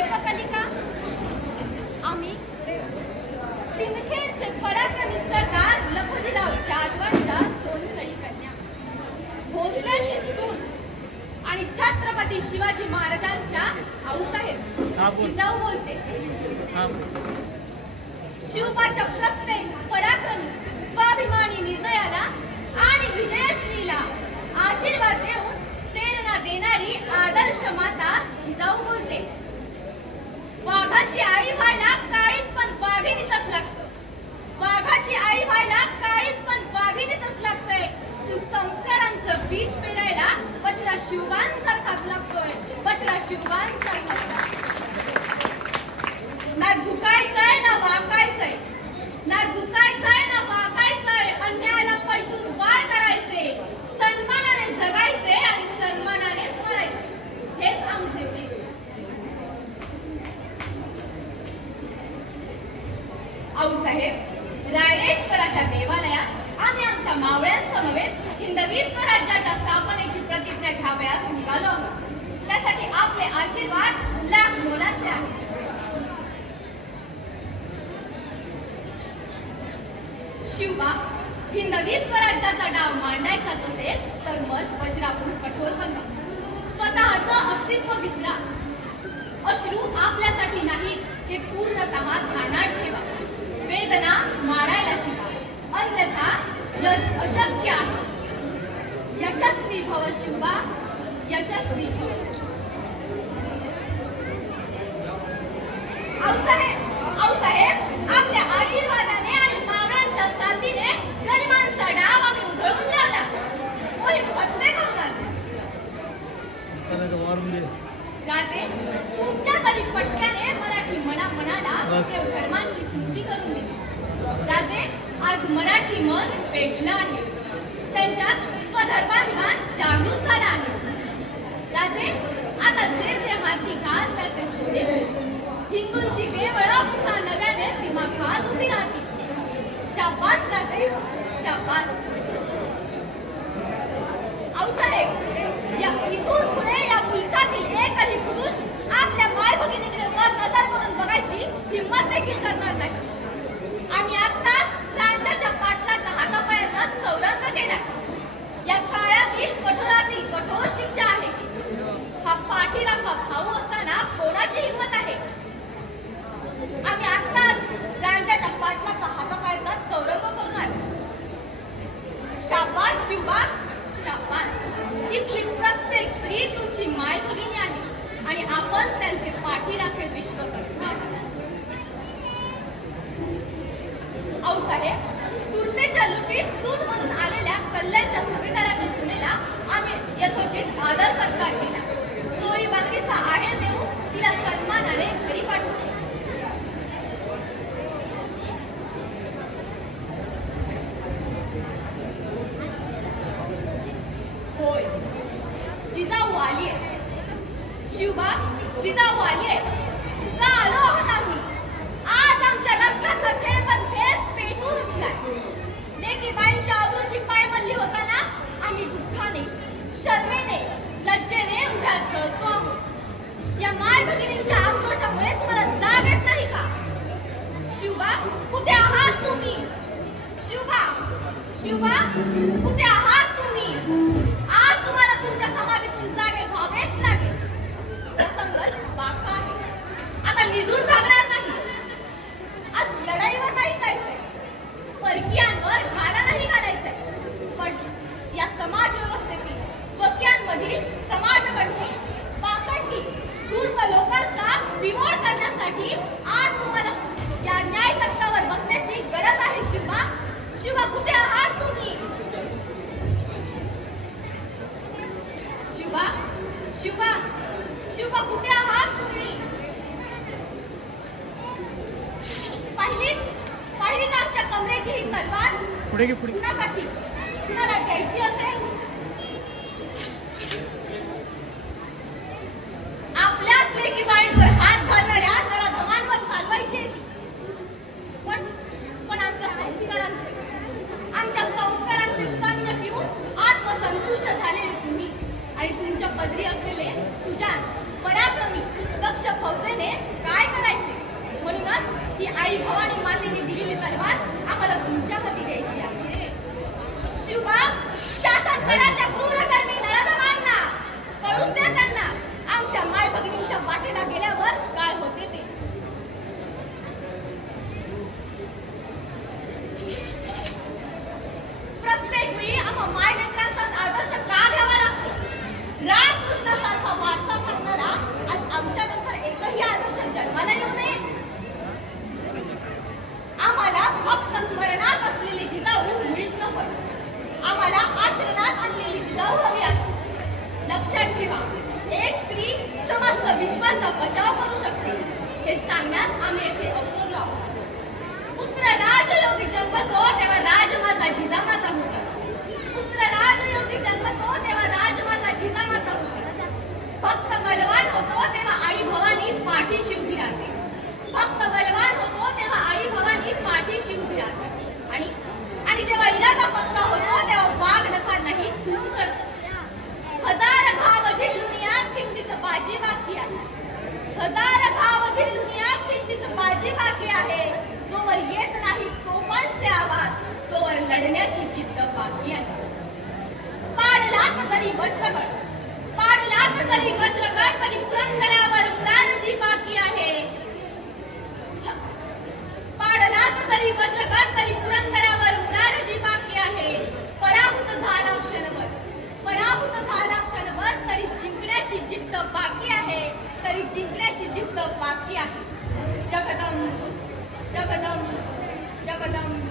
शिल्पकलिका आम्ही सिंदखेडचे पराक्रमी सरदार लखुजीराव जाधवांच्या सोनसळी कन्या भोसल्याची सून आणि छत्रपती शिवाजी महाराजांच्या आऊसाहेब जिजाऊ बोलते. शिवबाच्या प्रत्येक पराक्रमी स्वाभिमानी निर्णयाला आणि विजयश्रीला आशीर्वाद देऊन प्रेरणा देणारी आदर्श माता जिजाऊ बोलते. वाघाची आई व्हायला काळीच पण वाघिणीच लागतं. वाघाची आई व्हायला काळीच पण वाघिणीच लागतंय. सुसंस्कारांचं बीज पेरायला बछडा शिवबांसारखाच लागतोय. बछडा शिवबांसारखाच लागतोय. ना झुकायचंय ना वाकायचंय. ना झुकायचंय ना वाकायचंय. अन्यायाला पलटून वार करायचे. सन्मानाने जगायचे आणि सन्मानानेच मरायचे. हेच आमचे प्रेम. आऊसाहेब रायरेश्वराच्या देवालयात आम्ही आमच्या मावळ्यांसमवेत हिंदवी स्वराज्याच्या स्थापनेची प्रतिज्ञा घ्यावयास निघालो आहोत. त्यासाठी आपले आशीर्वाद लाख मोलाचे आहेत. शिवबा हिंदवी स्वराज्याचा डाव मांडायचाच असेल तर मन वज्रावरून कठोर बनवा. स्वतःचं अस्तित्व विसरा. अश्रू आपल्यासाठी नाही हे पूर्णतः ध्यानात ठेवा. वेदना मारायला शिका, अन्यथा यश अशक्य आहे. यशस्वी भव शिवबा, यशस्वी भव. आऊसाहेब आपल्या आशीर्वादाने आणि मावळ्यांच्या साथीने गरिबांचा डाव आम्ही उधळून लावला. मोहीम फत्ते करून आले. राजे तुमच्या तरी फटक्याने मराठी मनाला देवधर्मांची स्मृती करून दिली. राजे आज मराठी मन पेटलं आहे. त्यांच्यात स्वधर्माभिमान जागृत झाला आहे. राजे आता जे जे हाती घाल त्याचे सोडे. हिंदूंची केवळ पुन्हा नव्याने दिमाखात उभी राहते. शाबास राजे शाबास. आऊसाहेब इथून पुढे या मुलकातील एकही पुरुष आपल्या माय भगिनीकडे वर नजर करून बघायची हिंमत देखील करणार नाही. आम्ही आत्ताच राजाच्या पाटलाचा हातापायाचा चौरंग केला. या काळातील कठोरातील कठोर शिक्षा आहे. हा पाठीराखा भाऊ असताना कोणाची हिंमत आहे. आम्ही आत्ताच राजाच्या पाटलाचा हातापायाचा चौरंग करून आलो. शाबास शिवबा शाबास. इथली प्रत्येक स्त्री तुमची माय भगिनी आहे आणि आपण त्यांचे पाठीराखे विश्व करतो. आऊसाहेब सुरतेच्या लुटीत सूट म्हणून आलेल्या कल्याणच्या सुभेदाराच्या सुनेला आम्ही यथोचित आदर सत्कार केला. सोयी बांगडीचा आहेर देऊन तिला सन्मानाने घरी पाठवले. होय जिजाऊ आलीये. शिवबा जिजाऊ आलीये. का आलो आहोत आम्ही. आज आमच्या रक्ताचा थेंब पेटून उठलाय. लेकीबाईंच्या अब्रूची पायमल्ली होताना आम्ही दुःखाने शर्मेने लज्जेने उभ्या चळतो आहोत. या माय भगिनींच्या आक्रोशामुळे तुम्हाला जाग येत नाही का. शिवबा कुठे आहात तुम्ही. शिवबा शिवबा कुठे आहात तुम्ही. आज तुम्हाला तुमच्या समाधीतून जागे व्हावेच लागेल. प्रसंगच बाका आहे. आता निजून भागणार नाही. आज लढाईवर नाही जायचंय. परकीयांवर घाला नाही घालायचंय. पण या समाज व्यवस्थेतील स्वकीयांमधील समाजबंधी पाकंडी धूर्त लोकांचा बिमोड करण्यासाठी आज तुम्हाला या न्याय तख्तावर बसण्याची गरज आहे. शिवबा शिवबा कुठे आहात तुम्ही. शिवबा शिवबा शिवबा कुठे आहात तुम्ही. पाहिलीत आमच्या कमरेची ही तलवार. कुणासाठी कुणाला द्यायची असेल. आपल्याच लेकीबाईंवर हात घालणाऱ्या जरा जमानवर चालवायची आहे ती. पण आमच्या संस्कारांचे स्तन्य पिऊन आत्मसंतुष्ट झालेले तुम्ही आणि तुमच्या पदरी असलेले सुजान पराक्रमी दक्ष फौजेने ही आई भवानी मातेने दिलेली तलवार आम्हाला तुमच्या हाती द्यायची आहे. शिवबा, शासन करा त्या क्रूरकर्मी नराधमांना. कळूच द्या त्यांना आमच्या माय भगिनींच्या वाटेला गेल्यावर काय होते ते. प्रत्येक वेळी आम्हा माय लेकरांचाच आदर्श का घ्यावा लागतो? रामकृष्णासारखा वारसा सांगणारा आज आमच्या नंतर एकही आदर्श जन्माला येऊ नये. आम्हाला फक्त स्मरणात असलेली जिजाऊ मुळीच नको. आम्हाला आचरणात आणलेली जिजाऊ हवी आहे. लक्षात ठेवा, एक स्त्री समस्त विश्वाचा बचाव करू शकते हे सांगण्यास आम्ही येथे अवतरलो आहोत. पुत्र राजयोगी जन्मतो तेव्हा राजमाता जिजामाता होतात. पुत्र राजयोगी जन्मतो तेव्हा राजमाता जिजामाता होतात. भक्त बलवान होतो तेव्हा आई भवानी पाठीशी उभी राहते. भक्त बलवान होतो तेव्हा आई भवानी पाठीशी उभी राहते. आणि जेव्हा इरादा पक्का होतो तेव्हा वाघ नका नाही खून चढतो. हजार घाव झेलून या खिंडीत बाजी बाकी आहे. हजार घाव झेलून या खिंडीत बाजी बाकी आहे. जोवर येत नाही तोफांचे आवाज तोवर लढण्याची जिद्द बाकी आहे. पाडलात तरी वज्रगड, पाडलात तरी वज्रगड, तरी पुरंदरावर मुरारजी बाकी आहे. पाडलात तरी वज्रगड, तरी पुरंदरावर मुरारजी बाकी आहे. पराभूत झाला क्षणभर, पराभूत झाला क्षणभर, तरी जिंकण्याची जिद्द बाकी आहे. तरी जिंकण्याची जिद्द बाकी आहे. जगदंब जगदंब जगदंब.